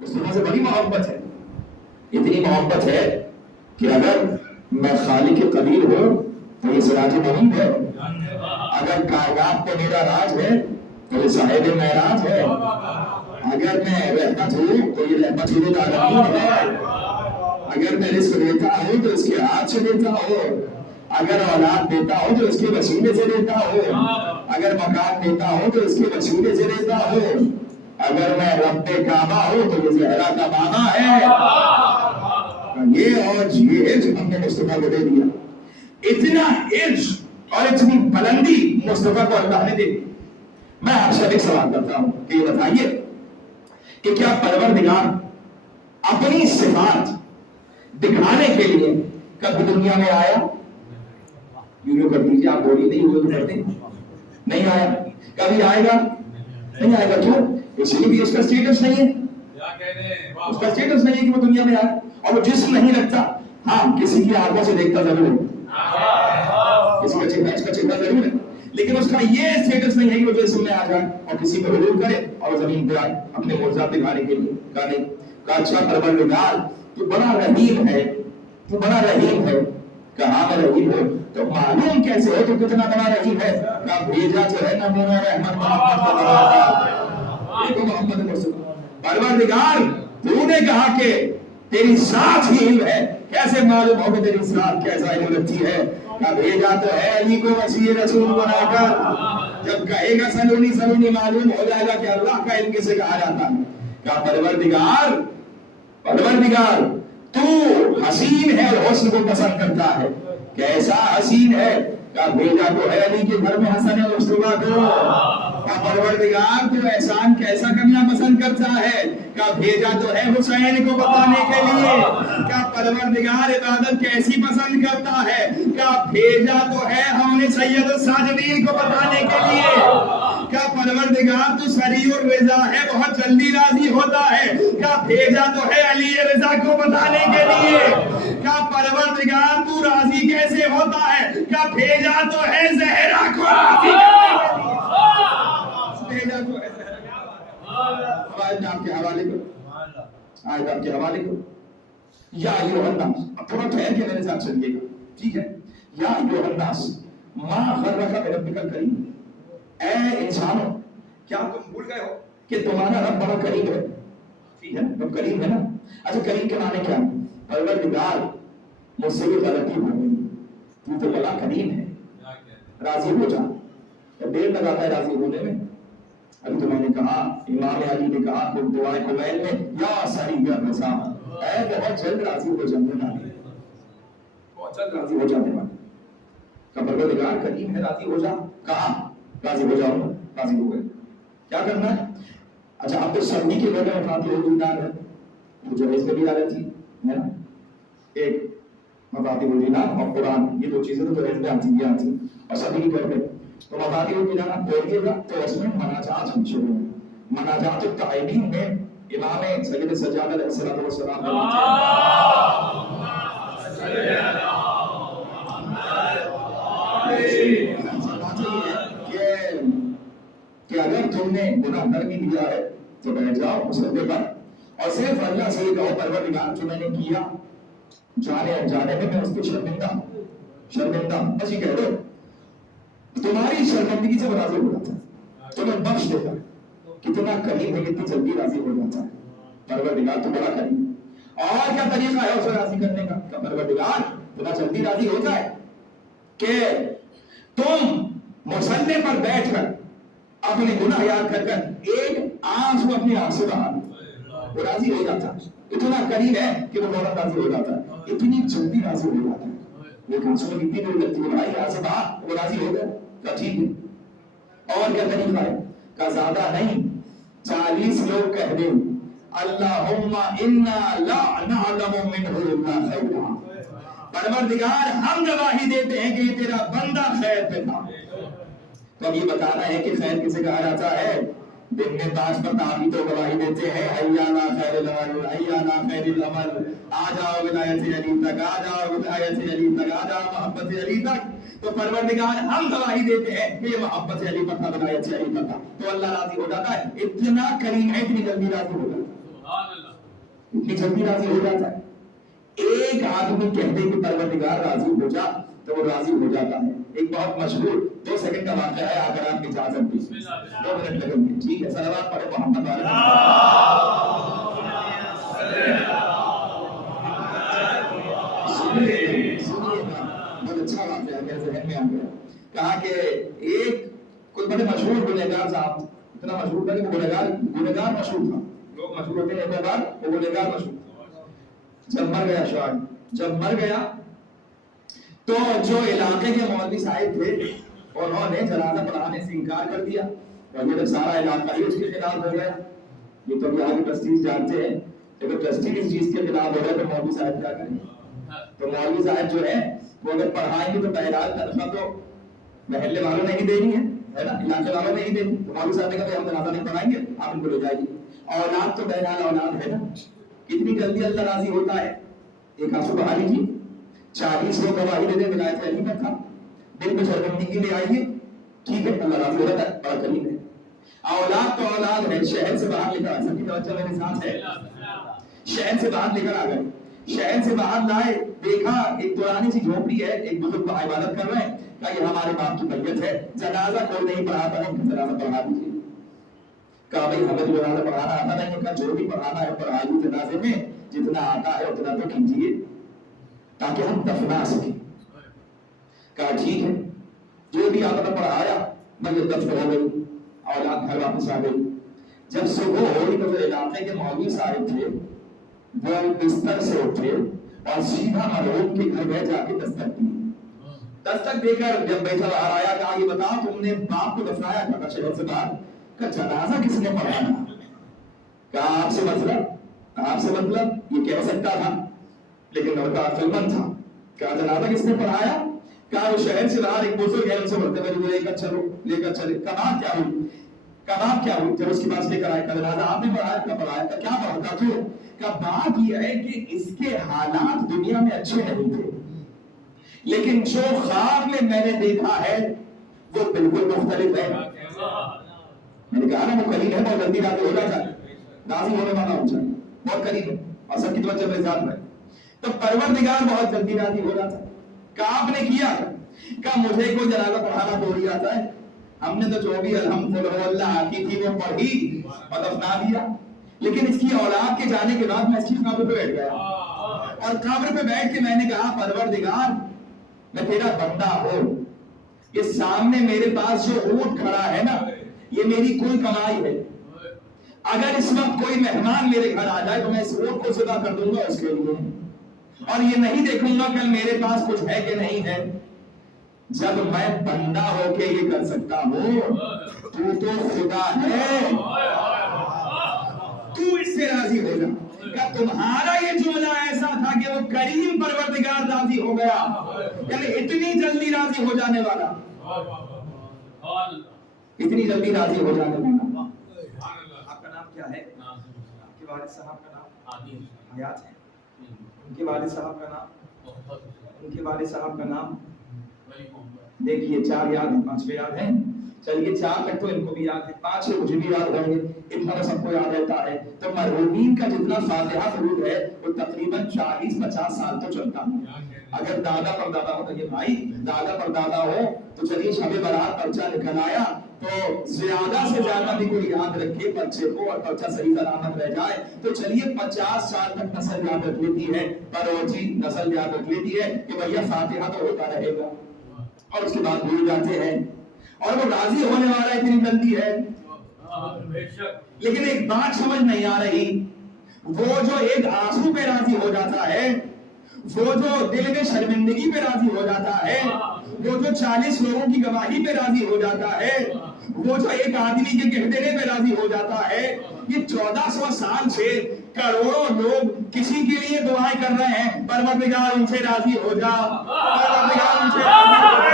مصطفیٰ سے بڑی محبت ہے، اتنی محبت ہے کہ اگر میں خالق کے قریب ہوں تو یہ سراج منیر ہے، اگر کائنات پہ میرا راج ہے تو یہ صاحب معراج ہے، اگر میں رحمت ہوں تو یہ رحمت للعالمین ہے، اگر میں رزق دیتا ہوں تو اس کے ہاتھ سے دیتا ہوں، اگر اولاد دیتا ہوں تو اس کے وسیلے سے دیتا ہوں، اگر مکان دیتا ہوں تو اس کے وسیلے سے دیتا ہوں، اگر میں رب کعبہ ہوں تو یہ زہرا کا بابا ہے، یہ اور یہ عز ہم نے مصطفیٰ کو دے دیا، اتنا عز اور اتنی بلندی مصطفیٰ کو اللہ نے دے دی۔ میں آپ سے ایک سوال کرتا ہوں کہ یہ بتائیے کہ کیا پروردگار اپنی صفات دکھانے کے لیے کبھی دنیا میں آیا؟ یوں کر دیجیے، آپ بولی نہیں ہوئے تو کرتے نہیں آیا، کبھی آئے گا نہیں آئے گا، کیوں؟ اس لیے بھی اس کا سٹیٹس نہیں ہے، اس کا سٹیٹس نہیں ہے کہ وہ دنیا میں آئے، اور وہ جسم نہیں رکھتا، ہاں کسی کی آنکھوں سے دیکھتا ضرور ہے، کسی کا چہرہ اس کا چہرہ ضرور ہے، لیکن اس کا یہ سٹیٹس نہیں ہے کہ وہ جسم میں آ جائے اور کسی پہ حضور کرے اور زمین پہ آئے اپنے معجزات دکھانے کے لیے۔ کہا نہیں، کہا اچھا پروردگار تو بڑا رحیم ہے، تو بڑا رحیم ہے، کہا میں رحیم ہوں، تو معلوم کیسے ہو تو کتنا بڑا رحیم ہے؟ کہا بھیجا تو ہے نا میرا رحمت محمد مصطفیٰ، پروردگار تو نے کہا کہ تیری ذات ہی علم ہے، کیسے معلوم ہو کہ تیری ذات کیسا علم رکھتی ہے؟ کہا بھیجا تو ہے علی کو وسیع رسول بنا کر، جب کہے گا سلونی سلونی معلوم ہو جائے گا کہ اللہ کا علم کسے کہا جاتا ہے۔ کہا پروردگار تو حسین ہے اور حسن کو پسند کرتا ہے، کیسا حسین ہے؟ کہا بھیجا تو ہے علی کے گھر میں حسن ہے مصطفیٰ کو۔ کہا پروردگار تو احسان کیسا کرنا پسند کرتا ہے؟ کہا بھیجا تو ہے حسین کو بتانے کے لیے۔ کہا پروردگار عبادت کیسی پسند کرتا ہے؟ کہا بھیجا تو ہے ہم نے سید الساجدین کو بتانے کے لیے۔ کہا پروردگار تو سریع الرضا ہے، بہت جلدی راضی ہوتا ہے، کہا بھیجا تو ہے علی رضا کو بتانے کے لیے۔ کہا پروردگار تو راضی کیسے ہوتا ہے؟ کہا بھیجا تو ہے زہرا کو راضی کرنے کے لیے۔ بھیجا تو ہے زہرا کو۔ آیت آپ کے حوالے کرو، آیت آپ کے حوالے کرو۔ یا ایھا الناس، اب تھوڑا ٹھہر کے میرے ساتھ چلیے گا، ٹھیک ہے؟ یا ایھا الناس ما غرک بربک الکریم، اے انسانوں کیا تم بھول گئے ہو کہ تمہارا رب بڑا کریم ہے؟ ٹھیک ہے، رب کریم ہے نا؟ اچھا کریم کے معنی کیا ہے؟ پروردگار مجھ سے بھی غلطی ہو گئی، تو تو بڑا کریم ہے، راضی ہو جا۔ دیر لگاتا ہے راضی ہونے میں؟ ابھی تو میں نے کہا، امام علی نے کہا کہ دعائے قبیل میں یا سریع الرضا، اے بہت جلد راضی ہو جانے والے، بہت جلد راضی ہو جانے والے۔ کہ پروردگار کریم ہے، راضی ہو جا۔ کہا راضی ہو جاؤ، راضی ہو گئے، کیا کرنا ہے؟ اچھا آپ تو سردی کے وجہ مفاتیح الجنان ہے، وہ جو اس میں بھی آ رہی ہے نا، ایک مفاتیح الجنان اور قرآن، یہ دو چیزیں تو اس میں آتی اور سبھی کی گھر میں، تو مفاتیح الجنان آپ پڑھیے گا تو اس میں مناجات ہم شروع ہیں۔ مناجات التعیبین میں امام سید سجاد علیہ السلام کہ اگر تم نے گناہ کر بھی دیا ہے تو بیٹھ جاؤ مسلے پر اور صرف اللہ سے کہو پروردگار جو میں نے کیا جانے انجانے میں اس پہ شرمندہ بس یہ کہہ دو، تمہاری شرمندگی سے راضی ہو جاتا ہے، تمہیں بخش دیتا ہے، کتنا کریم ہے، کتنی جلدی راضی ہو جاتا ہے پروردگار، تو بڑا کریم۔ اور کیا طریقہ ہے اسے راضی کرنے کا؟ کہ پروردگار اتنا جلدی راضی ہوتا ہے کہ تم مصلی پر بیٹھ کر اپنے گناہ یاد کر کر ایک آنسو اپنی آنکھ سے بہا وہ راضی ہو جاتا ہے، اتنا قریب ہے کہ وہ فوراً راضی ہو جاتا ہے، اتنی جلدی راضی ہو جاتا ہے۔ لیکن آنسو میں کتنی دیر لگتی ہے؟ بھائی یہاں سے بہا، وہ راضی ہو گیا، کہا ٹھیک ہے۔ اور کیا طریقہ ہے؟ کہا زیادہ نہیں، 40 لوگ کہہ دیں اللہم انا لا نعلم منہ الا خیرا، پروردگار ہم گواہی دیتے ہیں کہ یہ تیرا بندہ خیر پہ تھا۔ تو اب یہ بتانا ہے کہ خیر کسے کہا جاتا ہے؟ دن میں تاج پر تعبی تو گواہی دیتے ہیں ایانا خیر العمل، ایانا خیر العمل، آ جاؤ ولایت علی تک، آ جاؤ ولایت علی تک، آ جاؤ محبت علی تک۔ تو پروردگار ہم گواہی دیتے ہیں کہ یہ محبت علی پر تھا، ولایت علی پر تھا، تو اللہ راضی ہو جاتا ہے، اتنا کریم ہے، اتنی جلدی راضی ہو جاتا ہے۔ इतनी जल्दी राजी हो जाता है। एक आदमी कहते कि परवरदिगार राजी हो जा तो वो राजी हो जाता है। एक बहुत मशहूर 2 सेकंड का वाक़या है, अगर आप इजाजत दी 2 मिनट लगेंगे, ठीक है? सलावत पढ़े मोहम्मद वाले बहुत अच्छा वाक़या मेरे ज़हन में आ गया। कहा कि एक कोई बड़े मशहूर गुनहगार साहब, इतना मशहूर था कि वो गुनहगार मशहूर था। लोग मशहूर होते हैं गुनहगार, वो गुनहगार मशहूर। जब मर गया शायद, जब मर गया तो जो इलाके के मौलवी साहिब थे उन्होंने जनाजा पढ़ाने से इनकार कर दिया और ये जब सारा इलाका ही उसके खिलाफ हो गया। ये तो यहाँ के ट्रस्टीज जानते हैं, लेकिन ट्रस्टी इस चीज के खिलाफ हो गए तो मौलवी साहब क्या करेंगे? तो मौलवी साहब जो है वो अगर पढ़ाएंगे तो बहरहाल तनख्वाह तो महल्ले वालों ने ही देनी है ना, इलाके वालों ने ही देनी। तो मौलवी साहब ने कहा हम जनाजा नहीं पढ़ाएंगे, आप इनको ले जाइए। औलाद तो बहरहाल औलाद है ना, कितनी जल्दी अल्लाह राजी होता है। एक आंसू बहा लीजिए, 40 लोग गवाही देते विलायत अली पर था, दिल में शर्मिंदगी ले आइए, ठीक है, अल्लाह राजी होता है, बड़ा करीब है। औलाद तो औलाद है, शहर से बाहर लेकर आ, सबकी तवज्जो मेरे साथ है, शहर से बाहर लेकर आ गए। शहर से बाहर लाए, देखा एक पुरानी सी झोपड़ी है, एक बुजुर्ग को इबादत कर रहे हैं, कहा ये हमारे बाप की मैयत है, जनाजा कोई नहीं पढ़ाता है, जनाजा पढ़ा दीजिए। कहा भाई हमें तो जनाजा पढ़ाना आता नहीं, कहा जो भी पढ़ाना है पढ़ाइए, जनाजे में जितना आता है उतना तो कीजिए ताकि हम दफना सके। कहा ठीक है, जो भी आपने पढ़ाया मैयत दफन हो गई, औलाद घर वापस आ गई। जब सुबह हुई तो जो इलाके के मौलवी साहिब थे वो बिस्तर से उठे और सीधा मरहूम के घर गए, जाके दस्तक दी। दस्तक देकर जब बैठा बाहर आया, कहा ये बताओ तुमने बाप को दफनाया? कहा शहर से बाहर। कहा जनाजा किसने पढ़ाया? कहा आपसे मतलब ये कह सकता था, लेकिन लड़का अक्लमंद था। कहा जनाजा किसने पढ़ाया? कहा वो शहर से बाहर एक बुजुर्ग है, उनसे बोलते हुए लेकर चले। कबाब क्या हुई? जब उसके पास लेकर आए, जनाजा आपने पढ़ाया? क्या पढ़ाया? क्या पढ़ाता क्यों? का बात यह है कि इसके हालात दुनिया में अच्छे नहीं थे, लेकिन जो ख्वाब में मैंने देखा है वो बिल्कुल मुख्तलिफ है। मैंने कहा ना वो करीब है, बहुत जल्दी राजी हो जाता है, राजी होने वाला हो जाए, बहुत करीब है और सबकी तवज्जो मेरे साथ में। तो परवरदिगार बहुत जल्दी राजी हो जाता है। काब ने किया, कहा मुझे कोई जनाजा पढ़ाना थोड़ी आता है, हमने तो जो भी अल्हम्दुलिल्लाह आती थी वो पढ़ी और दफना दिया। लेकिन इसकी औलाद के जाने के बाद मैं इसकी कब्र पे बैठ गया और कब्र पे बैठ के मैंने कहा परवरदिगार मैं तेरा बंदा हूं, ये सामने मेरे पास जो ऊंट खड़ा है ना, ये मेरी कोई कमाई है। अगर इस वक्त कोई मेहमान मेरे घर आ जाए तो मैं इस ऊंट को ज़िबा कर दूंगा उसके लिए, और ये नहीं देखूंगा कल मेरे पास कुछ है कि नहीं है। जब मैं बंदा होके ये कर सकता हूं, तू तो खुदा है, तू इससे राजी हो जा। क्या तुम्हारा ये जुमला ऐसा था कि वो करीम परवरदिगार राजी हो गया, यानी इतनी जल्दी राजी हो जाने वाला, इतनी जल्दी राजी हो जाने वाला। आपका नाम क्या है? आपके वालिद साहब का नाम हयात है, उनके वालिद साहब का नाम, उनके वालिद साहब का नाम देखिए 4 याद है, 5 याद है, चलिए 4 तक तो इनको भी याद है, 5 मुझे भी याद होंगे, इतना तो सबको याद रहता है। तो मरहूमीन का जितना फातिहा फरूद है वो तकरीबन 40-50 साल तो चलता है। अगर दादा परदादा हो तो ये भाई दादा परदादा हो तो चलिए शबे बारात पर्चा निकल आया तो ज्यादा से ज्यादा भी कोई याद रखे पर्चे को और पर्चा सही सलामत रह जाए तो चलिए 50 साल तक नस्ल याद रख लेती है, पड़ोसी नस्ल याद रख लेती है कि भैया फातिहा तो होता रहेगा, और उसके बाद भूल जाते हैं और वो राजी होने वाला इतनी जल्दी है। लेकिन एक बात समझ नहीं आ रही, वो जो एक आंसू पे राजी हो जाता है, वो जो दिल में शर्मिंदगी पे राजी हो जाता है, वो जो 40 लोगों की गवाही पे राजी हो जाता है, वो जो एक आदमी के कह देने पे राजी हो जाता है, ये 1400 साल से करोड़ों लोग किसी के लिए दुआएं कर रहे हैं, परवरदिगार उनसे राजी हो जा, परवरदिगार उनसे राजी हो जा,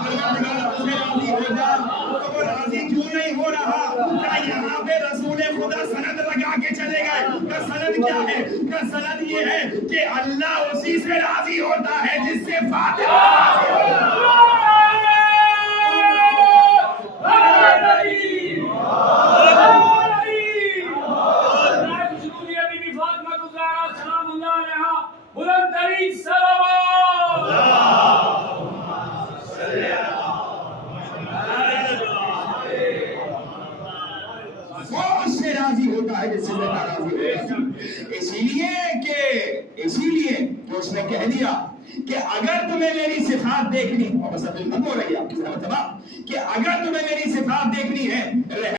परवरदिगार उनसे राजी हो जा। तो वो राजी क्यों नहीं हो रहा? क्या यहाँ पे रसूल खुदा सनद लगा के चले गए? क्या सनद क्या है? क्या सनद ये है कि अल्लाह उसी से राजी होता है जिससे फातिहा राजी होता है। علیہ السلام. وہ اس سے راضی ہوتا ہے جس سے اللہ راضی ہوتا ہے. اسی لیے تو اس نے کہہ دیا کہ اگر تمہیں میری صفات دیکھنی، اور بس ابھی ہم ہو رہی ہے آپ کی کہ اگر تمہیں میری صفات دیکھنی ہے